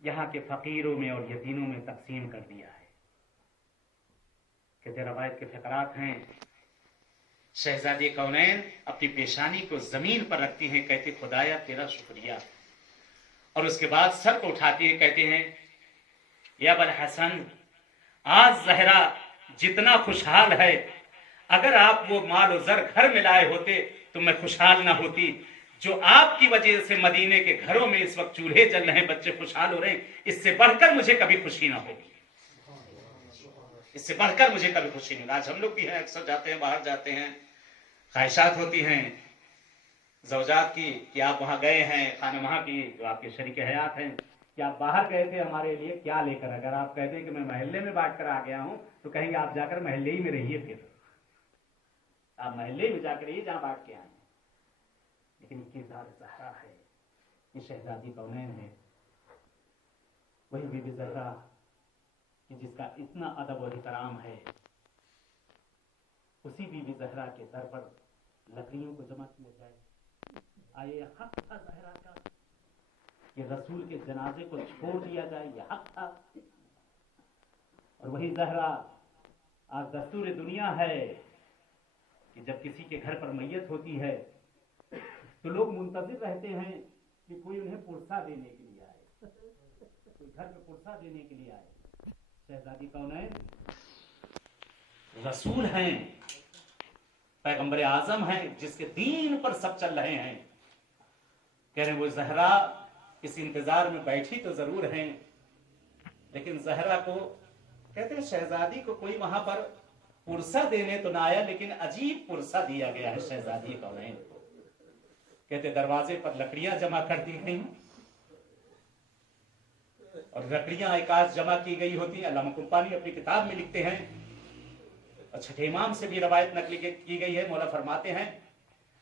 यहाँ के फकीरों में और यतीमों में तकसीम कर दिया है। कहते रवायत के फकरात हैं, शहजादी कौनैन अपनी पेशानी को जमीन पर रखती हैं, कहते खुदाया तेरा शुक्रिया, और उसके बाद सर को उठाती है, कहते हैं या अबल हसन आज ज़हरा जितना खुशहाल है, अगर आप वो माल और जर घर में लाए होते तो मैं खुशहाल ना होती। जो आपकी वजह से मदीने के घरों में इस वक्त चूल्हे जल रहे हैं, बच्चे खुशहाल हो रहे हैं, इससे बढ़कर मुझे कभी खुशी ना होगी, इससे बढ़कर मुझे कभी खुशी नहीं। आज हम लोग भी हैं, अक्सर जाते हैं, बाहर जाते हैं, ख्वाहिशात होती हैं ज़ौजात की कि आप वहां गए हैं, खाना वहां की जो आपके शरीक हयात हैं कि आप बाहर गए थे हमारे लिए क्या लेकर। अगर आप कहते हैं कि मैं महल्ले में बांट कर आ गया हूं तो कहेंगे आप जाकर महल्ले ही में रहिए, फिर आप महल्ले में जाकर रहिए जहां बांट के आए। लेकिन किरदार ज़हरा है, ये शहजादी कौनैन है, वही बीबी ज़हरा कि जिसका इतना अदब और इकराम है। उसी बीबी ज़हरा के दर पर लकड़ियों को जमा किया जाए। आए हक था ज़हरा का कि रसूल के जनाजे को छोड़ दिया जाए, यह हक था। और वही ज़हरा आज दस्तूर दुनिया है कि जब किसी के घर पर मैयत होती है तो लोग मुंतज़िर रहते हैं कि कोई उन्हें पुरसा देने के लिए आए, कोई घर में पुरसा देने के लिए आए। शहजादी कौनैन रसूल हैं, पैगंबर आजम हैं, जिसके दीन पर सब चल रहे हैं। कह रहे वो ज़हरा इस इंतजार में बैठी तो जरूर हैं, लेकिन ज़हरा को कहते हैं शहजादी को कोई वहां पर पुरसा देने तो ना आया, लेकिन अजीब पुरसा दिया गया है शहजादी कौनैन को। कहते दरवाजे पर लकड़ियां जमा कर दी गई और लकड़ियां एकाज जमा की गई होती हैं। अल्लामा कुरबानी अपनी किताब में लिखते हैं और छठे इमाम से भी रवायत नकली की गई है। मौला फरमाते हैं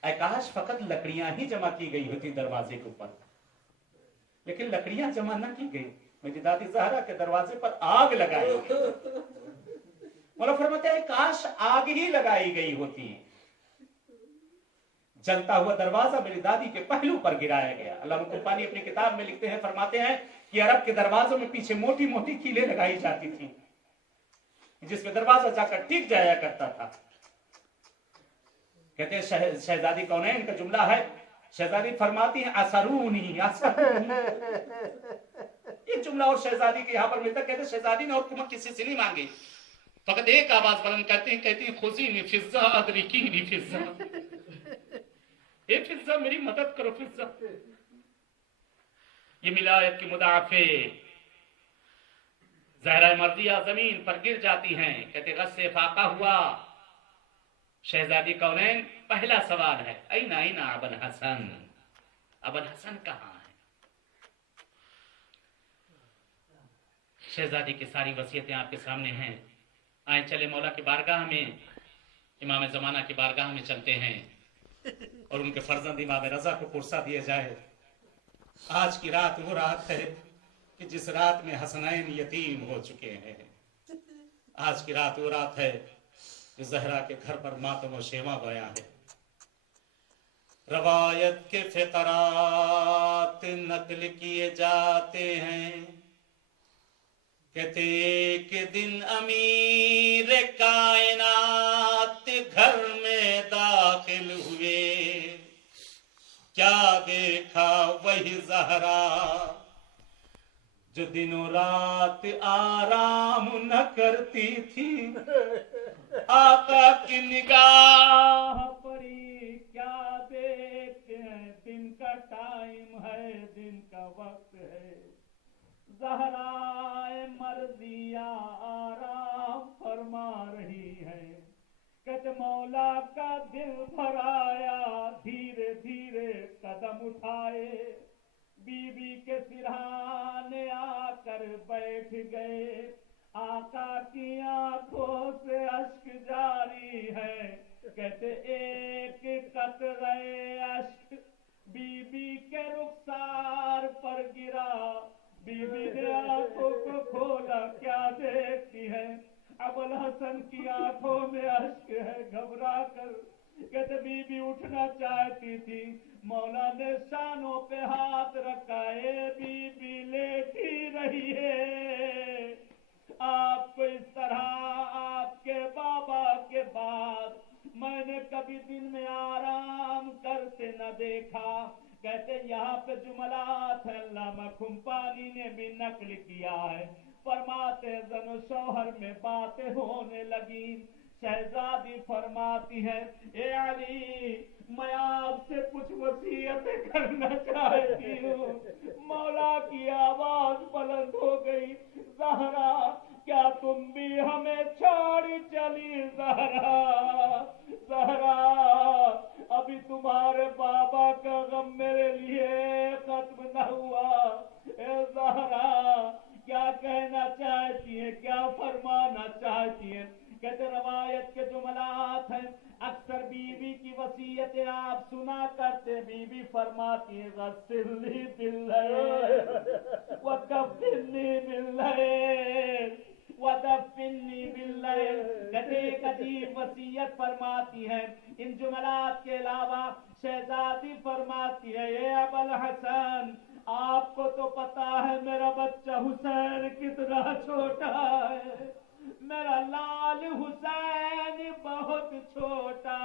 आकाश फकत लकड़ियां ही जमा की गई होती दरवाजे के ऊपर, लेकिन लकड़ियां जमा न की गई, मेरी दादी ज़हरा के दरवाजे पर आग लगाई। मौला फरमाते हैं काश आग ही लगाई गई होती। जलता हुआ दरवाजा मेरी दादी के पहलू पर गिराया गया। अल्लामा कुरबानी अपनी किताब में लिखते हैं, फरमाते हैं कि अरब के दरवाजों में पीछे मोटी मोटी कीलें लगाई जाती थी, जिसमें दरवाजा जाकर टिक जाया करता था। कहते हैं शहजादी कौनैन का जुमला है, शहजादी फरमाती है असरूनी, ये जुमला और शहजादी के यहाँ पर मिलता। कहते शहजादी ने और कुमक किसी से नहीं मांगी, फकत एक आवाज बुलंद कहती है खुजीनी फिज़्ज़ा अदरिकीनी फिज़्ज़ा, ए फिज़्ज़ा मेरी मदद करो फिज़्ज़ा। ये मिलायत की मुदाफे ज़हरा मर्दिया जमीन पर गिर जाती हैं। कहते गस्से फाका हुआ शहजादी कौनैन। पहला सवाल है ऐना ऐना अबुल हसन, अबुल हसन कहाँ है? शहजादी की सारी वसीयतें आपके सामने हैं। आए चले मौला की बारगाह में, इमाम जमाना की बारगाह में चलते हैं और उनके फर्जंद इमाम रजा को कुर्सा दिया जाए। आज की रात वो रात है कि जिस रात में हसनैन यतीम हो चुके हैं। आज की रात वो रात है कि ज़हरा के घर पर मातम और शेवा गया है। रवायत के फ़िक़रात नकल किए जाते हैं। कहते एक दिन अमीर कायनात घर में दाखिल हुए, क्या देखा वही ज़हरा जो दिनों रात आराम न करती थी। आका की निगाह पड़ी, क्या देखते हैं, दिन का टाइम है, दिन का वक्त है। ज़हराए मर्दिया आराम फरमा रही है। कहते मौला का दिल भराया, धीरे धीरे कदम उठाए, बीबी के सिरहाने आकर बैठ गए। आका की आंखों से अश्क जारी है। कहते एक कतरे अश्क बीबी के रुखसार पर गिरा। बीबी ने आंखों को खोला, क्या देखती है? अबुल हसन की आंखों में अश्क है। घबरा कर कहते बीबी उठना चाहती थी, मौला ने शानों पे हाथ रखा है। बीबी लेटी रही है। आपको इस तरह आपके बाबा के बाद मैंने कभी दिन में आराम करते न देखा। कहते यहाँ पे जुमलात है, अल्लामा खुम्पानी ने भी नकल किया है। फरमाते जनो शौहर में बातें होने लगी। शहजादी फरमाती है, ए अली मैं आपसे कुछ वसीयत करना चाहती हूँ। मौला की आवाज बुलंद हो गई, ज़हरा क्या तुम भी हमें छोड़ चली? ज़हरा ज़हरा अभी तुम्हारे बाबा का गम मेरे लिए खत्म न हुआ। ए ज़हरा क्या कहना चाहती है, क्या फरमाना चाहती है? कहते रवायत के जुमलात हैं, अक्सर बीवी की वसीयतें आप सुना करते। बीबी फरमाती है गस्सिली बिल्लैल वकफ़िनी बिल्लैल वदफ़िनी बिल्लैल। कहते एक अजीब वसीयत फरमाती है। इन जुमलात के अलावा शहजादी फरमाती है, ये अबुल हसन आपको तो पता है मेरा बच्चा हुसैन कितना छोटा है। मेरा लाल हुसैन बहुत छोटा।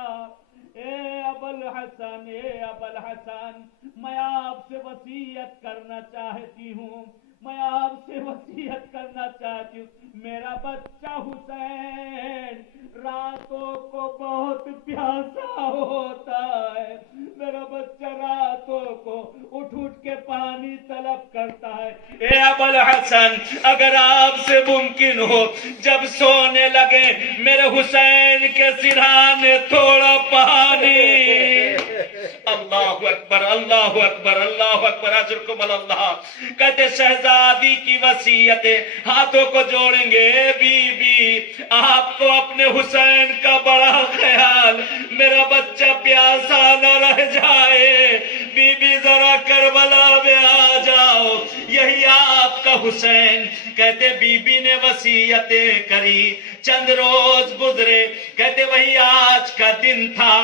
ए अबुल हसन, ए अबुल हसन मैं आपसे वसीयत करना चाहती हूँ, मैं आपसे वसीयत करना चाहती हूँ। मेरा बच्चा हुसैन रातों को बहुत प्यासा होता है। मेरा बच्चा रातों को उठ उठ के पानी तलब करता है। ए अबुल हसन अगर आपसे मुमकिन हो जब सोने लगे मेरे हुसैन के सिरहाने थोड़ा पानी। अल्लाहु अकबर, अल्लाहु अकबर, अल्लाहु अकबर, अजरकुम अल्लाह। कहते शहजादी की वसीयतें हाथों को जोड़ेंगे। बीबी आपको अपने हुसैन का बड़ा ख्याल, मेरा बच्चा प्यासा न रह जाए। बीबी जरा करबला में आ जाओ, यही आपका हुसैन। कहते बीबी ने वसीयतें करी, चंद रोज गुजरे। कहते वही आज का दिन था।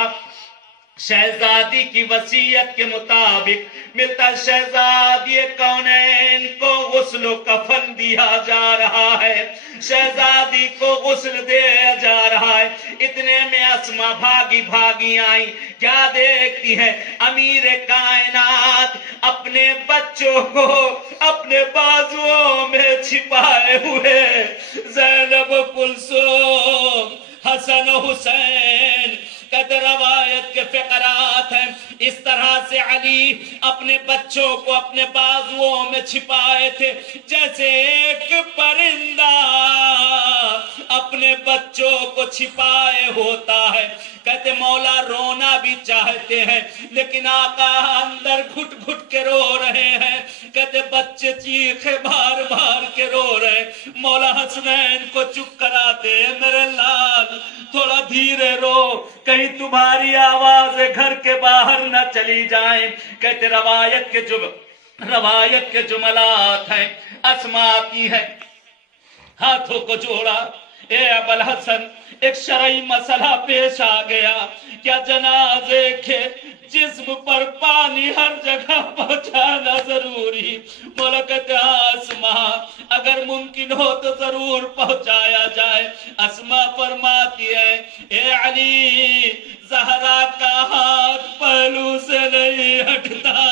شہزادی کی وصیت کے مطابق ملتا شہزادی کونین کو غسل و کفن دیا جا رہا ہے، شہزادی کو غسل دیا جا رہا ہے۔ اتنے میں اسما بھاگی بھاگی آئی، کیا دیکھتی ہے؟ امیر کائنات اپنے بچوں کو اپنے بازوؤں میں چھپائے ہوئے، زینب و کلثوم، حسن و حسین، کہتے روایت کے فقرات ہیں اس طرح سے علی اپنے بچوں کو اپنے بازوؤں میں چھپائے تھے جیسے ایک پرندہ اپنے بچوں کو چھپائے ہوتا ہے۔ کہتے مولا رونا بھی چاہتے ہیں لیکن آقا اندر گھٹ گھٹ کے رو رہے ہیں، کہتے بچے چیخے بار بار کے رو رہے ہیں۔ مولا حسنین کو چپ کراتے ہیں، میرے لال تھوڑا دھیرے رو، کہیں تمہاری آوازیں گھر کے باہر نہ چلی جائیں۔ کہتے روایت کے جملات ہیں، اسما آتی ہے، ہاتھوں کو جوڑا، اے ابوالحسن ایک شرعی مسئلہ پیش آ گیا، کیا جنازے کے جسم پر پانی ہر جگہ پہنچانا ضروری؟ مولا کہتے اسما اگر ممکن ہو تو ضرور پہنچایا جائے۔ اسما فرماتی ہے اے علی زہرا کا ہاتھ پہلو سے نہیں ہٹتا،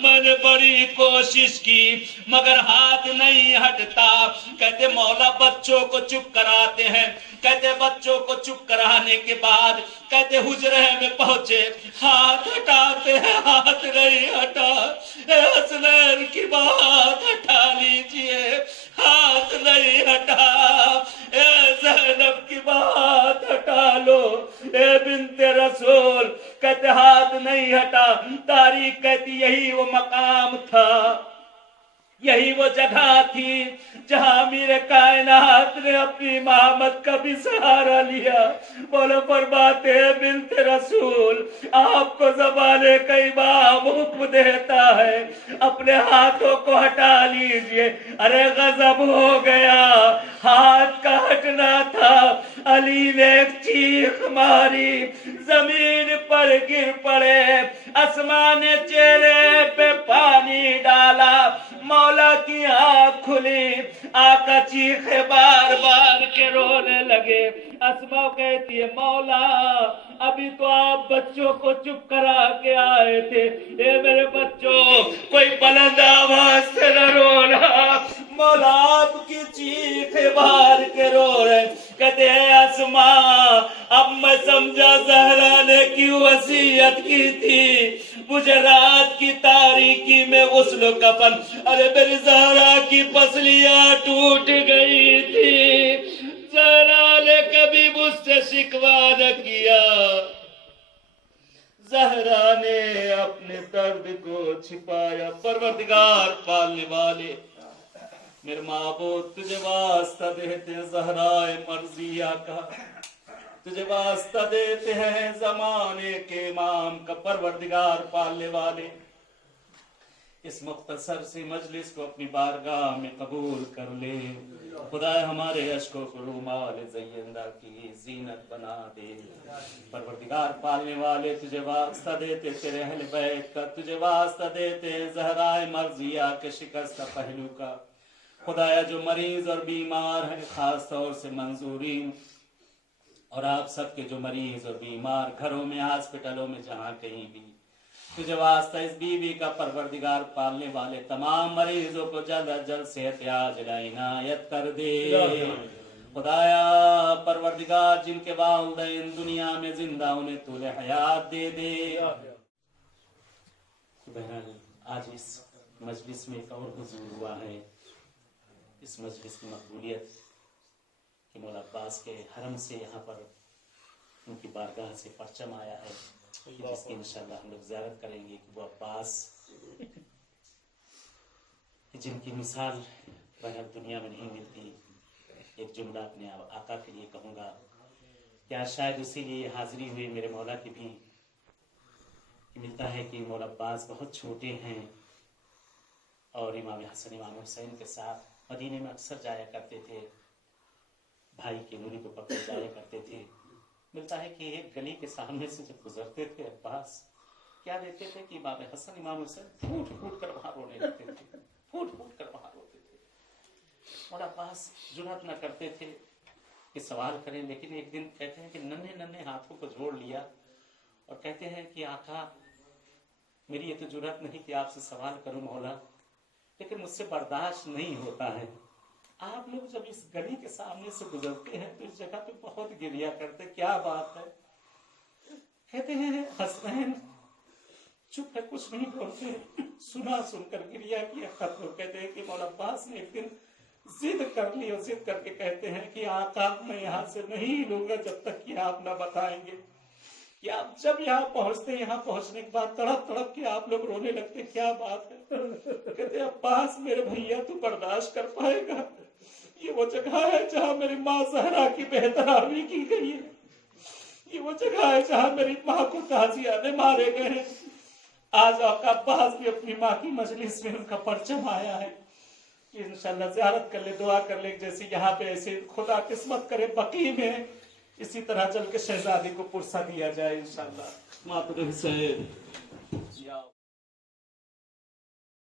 میں نے بڑی کوشش کی مگر ہاتھ نہیں ہٹتا۔ کہتے مولا بچوں کو چپ کراتے ہیں، کہتے بچوں کو چپ کرانے کے بعد کہتے حجرے میں پہنچے، ہاتھ ہٹاتے ہیں، ہاتھ نہیں ہٹا۔ اے حسنین کی بات ہٹا لیجئے، ہاتھ نہیں ہٹا۔ اے زینب کی بات ہٹا لو، اے بنت رسول، کہتے ہاتھ نہیں ہٹا۔ تاریخ کہتی یہی وہ مقام تھا، یہی وہ جگہ تھی جہاں امیر کائنات نے اپنی امامت کا بھی سہارا لیا۔ بولو فرماتے ہیں بنت رسول آپ کو زمانے کا امام حکم دیتا ہے اپنے ہاتھوں کو ہٹا لیجئے۔ ارے غضب ہو گیا، ہاتھ کا ہٹنا تھا۔ علی نے ایک چیخ ماری، زمین پر گر پڑے، اسما نے چہرے پہ پانی ڈالا، مولا کی آنکھ کھلی، آقا چیخے بار بار کے رونے لگے۔ اسما کہتی ہے مولا ابھی تو آپ بچوں کو چپ کرا کے آئے تھے، اے میرے بچوں کوئی بلند آواز سے نہ رونا، مولا آپ کی چیخے بار کے رو رہے۔ کہتے ہیں اسما اب میں سمجھا زہرا نے کیوں وصیت کی تھی مجھے رات کی تاریکی میں غسل و کفن۔ ارے میری زہرا کی پسلیاں ٹوٹ گئی تھی، زہرا نے کبھی مجھ سے شکوہ نہ کیا، زہرا نے اپنے درد کو چھپایا۔ پروردگار پالنے والے میرے معبود تجھے واسطہ دیتے ہیں زہرائے مرضیہ کا، تجھے واسطہ دیتے ہیں زمانے کے امام کا۔ پروردگار پالنے والے اس مختصر سی مجلس کو اپنی بارگاہ میں قبول کر لے، خدا ہمارے اشکوں کو رومال زیندہ کی زینت بنا دے۔ پروردگار پالنے والے تجھے واسطہ دیتے تیرے اہل بیت کا، تجھے واسطہ دیتے زہرائے مرضیہ کے شکستہ پہلو کا۔ خدایا جو مریض اور بیمار ہیں خاص طور سے منظورین اور آپ سب کے جو مریض اور بیمار گھروں میں ہاسپٹلوں میں جہاں کہیں بھی، تجھے واسطہ اس بیوی کا پروردگار پالنے والے تمام مریضوں کو جلد از جلد صحت عاجلہ عنایت کر دے۔ خدایا پروردگار جن کے والدین دنیا میں زندہ انہیں طول حیات دے دے۔ بہرحال آج اس مجلس میں ایک اور حضور ہوا ہے، اس مجلس کی مقبولیت کہ مولا عباس کے حرم سے یہاں پر ان کی بارگاہ سے پرچم آیا ہے، جس کی انشاءاللہ ہم لوگ زیارت کریں گے کہ وہ عباس جن کی مثال بہر دنیا میں نہیں ملتی۔ ایک جملہ اپنے آقا کے لیے کہوں گا، کیا شاید اسی لیے حاضری ہوئی میرے مولا کی بھی، ملتا ہے کہ مولا عباس بہت چھوٹے ہیں اور امام حسن امام حسین کے ساتھ مدینے میں اکثر جایا کرتے تھے، بھائی کی انگلی کو پکڑ جایا کرتے تھے۔ मिलता है कि एक गली के सामने से जब गुजरते थे अब्बास, क्या देखते थे कि इमाम हसन इमाम हुसैन फूट फूट कर वहां रोने लगते थे, फूट फूट कर वहां रोते थे। और अब्बास जुर्रत न करते थे कि सवाल करें, लेकिन एक दिन कहते हैं कि नन्हे नन्हे हाथों को जोड़ लिया और कहते हैं कि आका, मेरी ये तो जुर्रत नहीं कि आपसे सवाल करूं मौला, लेकिन मुझसे बर्दाश्त नहीं होता है। आप लोग जब इस गली के सामने से गुजरते हैं तो इस जगह पे बहुत गिरिया करते, क्या बात है? कहते हैं हसनैन चुप है, कुछ नहीं बोलते, सुना सुनकर गिरिया किया खत्म। कहते हैं कि मौला अब्बास ने एक दिन जिद कर ली और जिद करके कहते हैं कि आका मैं यहाँ से नहीं लूंगा जब तक कि आप ना बताएंगे कि आप जब यहाँ पहुंचते, यहाँ पहुंचने के बाद तड़प तड़प के आप लोग रोने लगते, क्या बात है? कहते अब्बास मेरे भैया तू बर्दाश्त कर पाएगा? ये वो जगह है जहाँ मेरी माँ ज़हरा की बेहतरामी की गई है, ये वो जगह है जहाँ मेरी माँ को ताजियाने मारे गए हैं। आज आका अब्बास भी अपनी माँ की मजलिस में उनका परचम आया है कि इंशाल्लाह ज़ियारत कर ले, दुआ कर ले, जैसे यहाँ पे ऐसे खुदा किस्मत करे बकी में इसी तरह चल के शहजादी को पुरसा दिया जाए इंशाल्लाह। मातृ हुसैन